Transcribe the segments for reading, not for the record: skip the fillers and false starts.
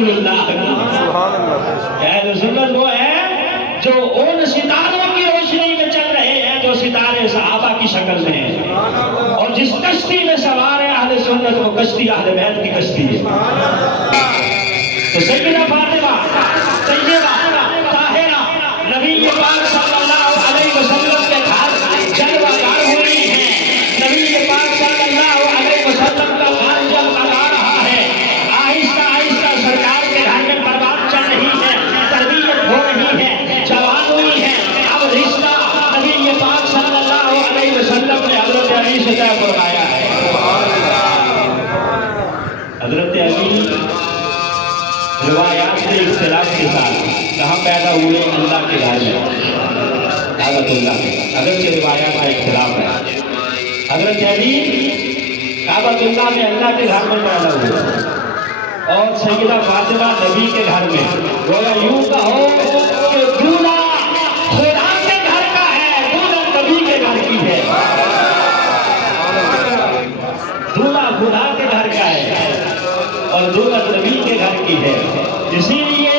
رسول اللہ کی. اہل سنت وہ ہے جو ان ستاروں کی روشنی میں چل رہے ہیں جو ستارے صحابہ کی شکل میں ہیں. اور جس کشتی میں سوار ہے اہل سنت وہ کشتی اہل بیت کی کشتی ہے. تو سیدہ فاطمہ طیبہ طاہرہ نبی پاک صلی اللہ علیہ وسلم کے گھر جلوہ گر ہوئی ہیں. نبی پاک صلی اللہ علیہ وسلم کا گھر جلوہ رہا ہے. آہستہ آہستہ سرکار کے گھر میں برباد چل رہی ہے, تربیت ہو رہی ہے, جوان ہوئی ہے. اب رشتہ نبی پاک صلی اللہ علیہ وسلم نے حضرت علی سے طے فرمایا ہے. حضرت علی روایات کے اختلاف کے ساتھ کہاں پیدا ہوئے؟ اللہ کے گھر میں, کعبۃ اللہ کے. اگرچہ روایات کا اختلاف ہے. حضرت علی کعبۃ اللہ میں اللہ کے گھر میں پیدا ہوئے اور سیدہ فاطمہ نبی کے گھر میں. گویا یوں کہو کہ دولہا خدا کے گھر کا ہے, دولہا نبی کے گھر کی ہے. دولہا خدا کے گھر کا ہے اور دولت نبی کے گھر کی ہے. اسی لیے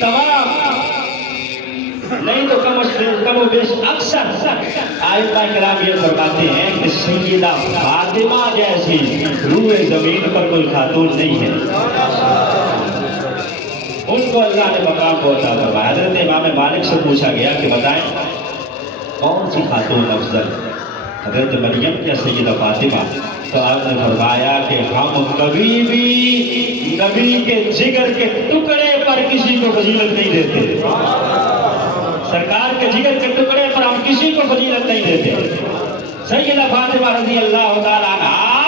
تمام نہیں تو کم و بیش اکثر آئمہ کرام یہ فرماتے ہیں کہ سیدہ فاطمہ جیسی روح زمین پر کوئی خاتون نہیں ہے. ان کو اللہ نے مقام کو عطا فرمایا. حضرت امام مالک سے پوچھا گیا کہ بتائیں کون سی خاتون افضل, حضرت مریم یا سیدہ فاطمہ؟ تو آپ نے فرمایا کہ ہم کبھی بھی نبی کے جگر کے ٹکڑے پر کسی کو فضیلت نہیں دیتے. سرکار کے جگر کے ٹکڑے پر ہم کسی کو فضیلت نہیں دیتے. سیدہ فاطمہ رضی اللہ تعالیٰ عنہا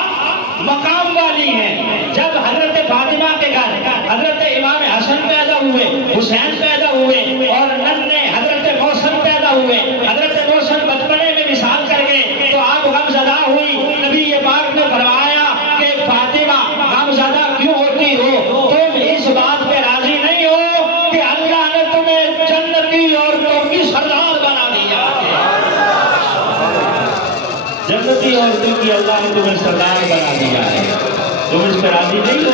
مقام والی ہیں. جب حضرت فاطمہ کے گھر حضرت امام حسن پیدا ہوئے, حسین پیدا ہوئے اور ننھے حضرت محسن پیدا ہوئے. حضرت محسن بچپنے میں مثال کر گئے تو آپ غمزدہ ہوئی. نبی پاک نے فرمایا کہ فاطمہ غمزدہ کیوں ہوتی ہو؟ تم اس بات پہ راضی نہیں ہو کہ اللہ نے تمہیں جنتی عورتوں کی سردار بنا دیا. جنتی عورتوں کی اللہ نے تمہیں سردار بنا دیا ہے, تم اس پہ راضی نہیں ہو.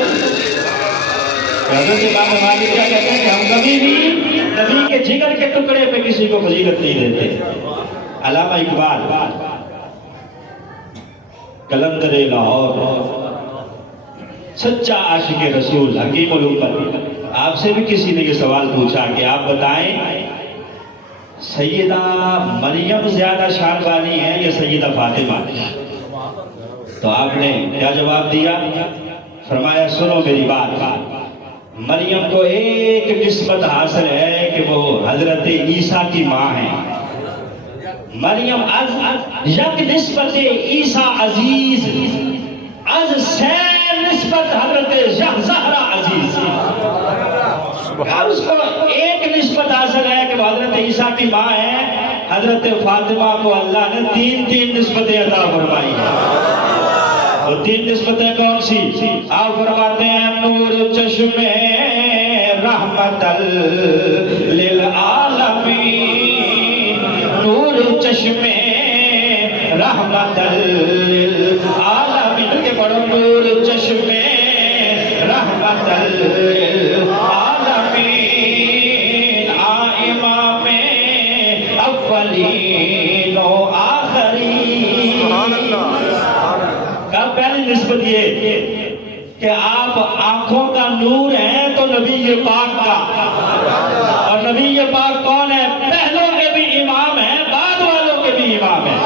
حضرت امام مالک کیا کہتے ہیں کہ ہم کبھی بھی نبی کے جگر کے ٹکڑے پہ کسی کو فضیلت نہیں دیتے. علامہ اقبال کلندر لاہور سچا عاشق رسول حکیم الامت, آپ سے بھی کسی نے یہ سوال پوچھا کہ آپ بتائیں سیدہ مریم زیادہ شان والی ہیں یا سیدہ فاطمہ؟ تو آپ نے کیا جواب دیا؟ فرمایا سنو میری بات, مریم کو ایک نسبت حاصل ہے کہ وہ حضرت عیسیٰ کی ماں ہیں. مریم از یک نسبت عیسیٰ عزیز از سے نسبت حضرت زہرا عزیز. اس کو ایک نسبت حاصل ہے کہ وہ حضرت عیسیٰ کی ماں ہے. حضرت فاطمہ کو اللہ نے تین نسبتیں عطا فرمائی ہیں. اور تین نسبتیں کون سی؟ آپ فرماتے ہیں نور چشم رحمت للعالمین, نور چشم رحمت للعالمین کے پڑھو نور چشم رحمت للعالمین امام اولین و آخرین. پہلی نسبت یہ کہ آپ آنکھوں کا نور ہیں تو نبی پاک کا, اور نبی پاک کون ہے؟ پہلوں کے بھی امام ہیں, بعد والوں کے بھی امام ہیں.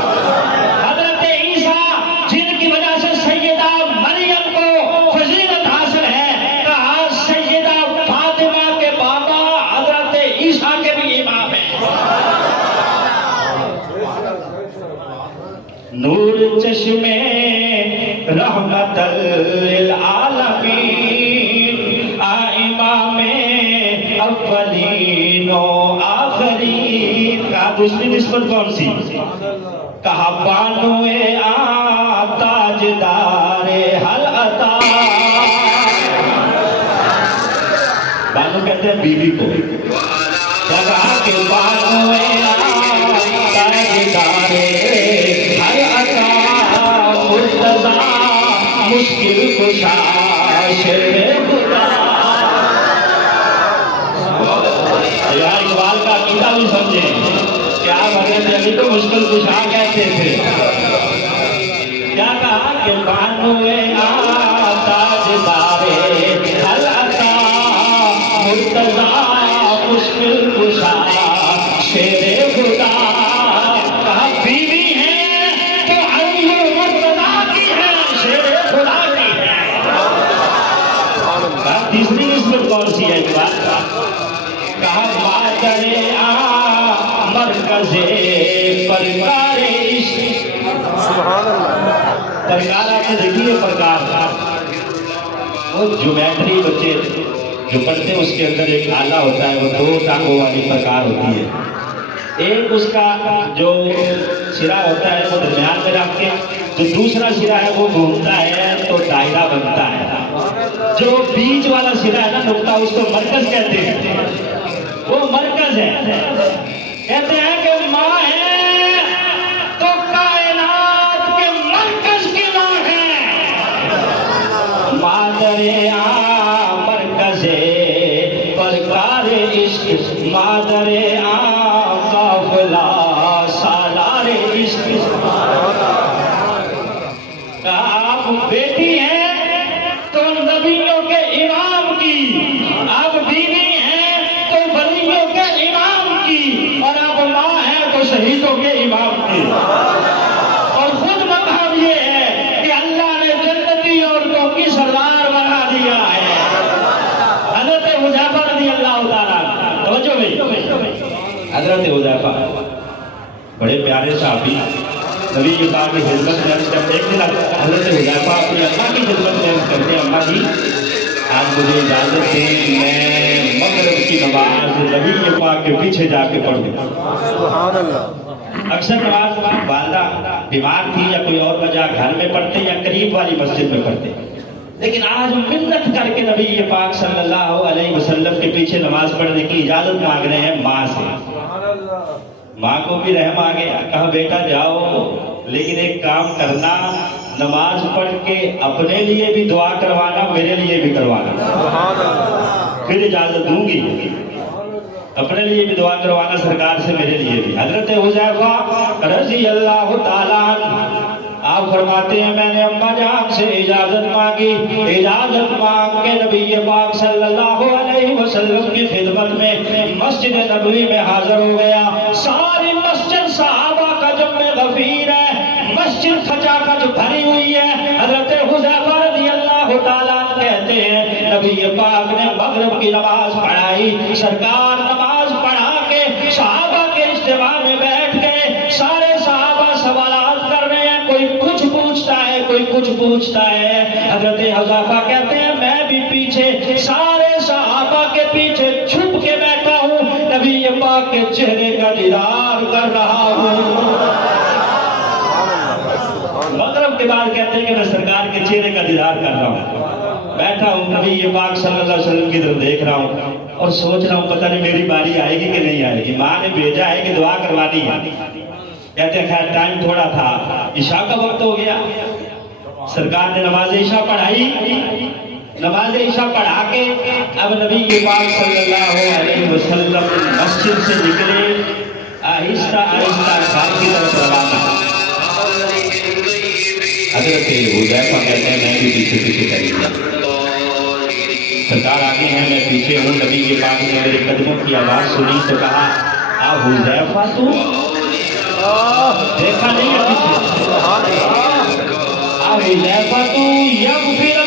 حضرت عیسیٰ جن کی وجہ سے سیدہ مریم کو فضیلت حاصل ہے, کہا سیدہ فاطمہ کے بابا حضرت عیسیٰ کے بھی امام ہیں. نور چشمے رحمت للعالمین امام اولین و آخرین. کہا دوسری نسبت کون سی؟ کہا بانوے تاجدار حل عطا. بانو کہتے ہیں بیوی کو. کہا کہ بانوے تاجدار حل عطا مرتضی مشکل کشا شیر خدا. یار اقبال کا عقیدہ بھی سمجھیں کہ آپ حضرت علی کو مشکل کشا کہتے تھے. کیا کہا کہ بانوے تاجدارے العطا مرتضی مشکل کشا شیر خدا. کہا بیوی ہے تو علی مرتضی کی ہے، شیر خدا کی ہے. تیسری نسبت کون سی ہے اقبال؟ کہا مادر مرکز پرکار عشق. پرکار آپ نے دیکھی ہے؟ پرکار وہ جیومیٹری بچے جو پڑھتے ہیں، اس کے اندر ایک آلہ ہوتا ہے، وہ 2 ٹانگوں والی پرکار ہوتی ہے. ایک اس کا جو سرا ہوتا ہے وہ درمیان میں رکھ کے، جو دوسرا سرا ہے وہ گھومتا ہے تو دائرہ بنتا ہے. جو بیچ والا سرا ہے نا، نقطہ، اس کو مرکز کہتے ہیں. وہ مرکز ہے. کہتے ہیں کہ ماں ہے تو کائنات کے مرکز کی ماں ہے. مادر مرکز پرکار عشق، مادر قافلہ سالار عشق. آپ بیٹی ہیں تو نبیوں کے امام کی، آپ بیوی ہیں تو ولیوں کے امام کی، اور آپ ماں ہیں تو شہیدوں کے امام کی. اور خود مقام یہ ہے کہ اللہ نے جنتی عورتوں کی سردار بنا دیا ہے. حضرت حذیفہ رضی اللہ تعالیٰ عنہ، توجہ بھائی، حضرت حذیفہ بڑے پیارے صحابی، نبی پاک کی خدمت میں کرتے. ایک دن حضرت حذیفہ اپنی اماں کی خدمت میں کرتے ہیں، اماں جی آج مجھے اجازت دیں میں مغرب کی نماز نبی پاک کے پیچھے جا کے پڑھوں. سبحان اللہ. اکثر نماز والدہ بیمار تھی یا کوئی اور وجہ گھر میں پڑھتے یا قریب والی مسجد میں پڑھتے، لیکن آج منت کر کے نبی پاک صلی اللہ علیہ وسلم کے پیچھے نماز پڑھنے کی اجازت مانگ رہے ہیں ماں سے. ماں کو بھی رحم آ گیا، کہا بیٹا جاؤ، لیکن ایک کام کرنا، نماز پڑھ کے اپنے لیے بھی دعا کروانا، میرے لیے بھی کروانا. پھر اجازت دوں گی. اپنے لیے بھی دعا کروانا سرکار سے، میرے لیے بھی. حضرت حذیفہ رضی اللہ تعالیٰ عنہ آپ فرماتے ہیں میں نے اماں جان سے اجازت مانگی. اجازت مانگ کے نبی پاک صلی اللہ علیہ وسلم کی خدمت میں مسجد نبوی میں حاضر ہو گیا. ساری مسجد صحابہ کا جمع غفیر ہے، مسجد کھچا کھچ بھری ہوئی ہے. حضرت حذیفہ رضی اللہ تعالیٰ عنہ کہتے ہیں نبی پاک نے مغرب کی نماز پڑھائی. سرکار نماز پڑھا کے صحابہ کے اجتماع میں بیٹھ گئے. سارے صحابہ سوالات کر رہے ہیں، کوئی کچھ پوچھتا ہے، کوئی کچھ پوچھتا ہے. حضرت حذیفہ کہتے ہیں میں بھی پیچھے سارے صحابہ کے پیچھے چھپ کے بیٹھا ہوں، نبی پاک کے چہرے کا دیدار کر رہا ہوں. مغرب کے بعد کہتے ہیں کہ میں سرکار کے چہرے کا دیدار کر رہا ہوں، بیٹھا ہوں، نبی پاک صلی اللہ علیہ وسلم کی طرف دیکھ رہا ہوں اور سوچ رہا ہوں پتہ نہیں میری باری آئے گی کہ نہیں آئے گی. ماں نے بھیجا ہے کہ دعا کروانی ہے. کہتے ہیں خیر ٹائم تھوڑا تھا، عشاء کا وقت ہو گیا. سرکار نے نماز عشاء پڑھائی. نماز عشاء پڑھا کے اب نبی پاک صلی اللہ علیہ وسلم مسجد سے نکلے، آہستہ آہستہ گھر کی طرف روانہ. حضرت حذیفہ کہتے ہیں میں بھی پیچھے پیچھے چلی. سرکار آگے ہیں، میں پیچھے ہوں. نبی کے پاک نے میرے قدموں کی آواز سنی تو کہا حذیفہ تو دیکھا نہیں ہے پیچھے. حذیفہ تو یغفر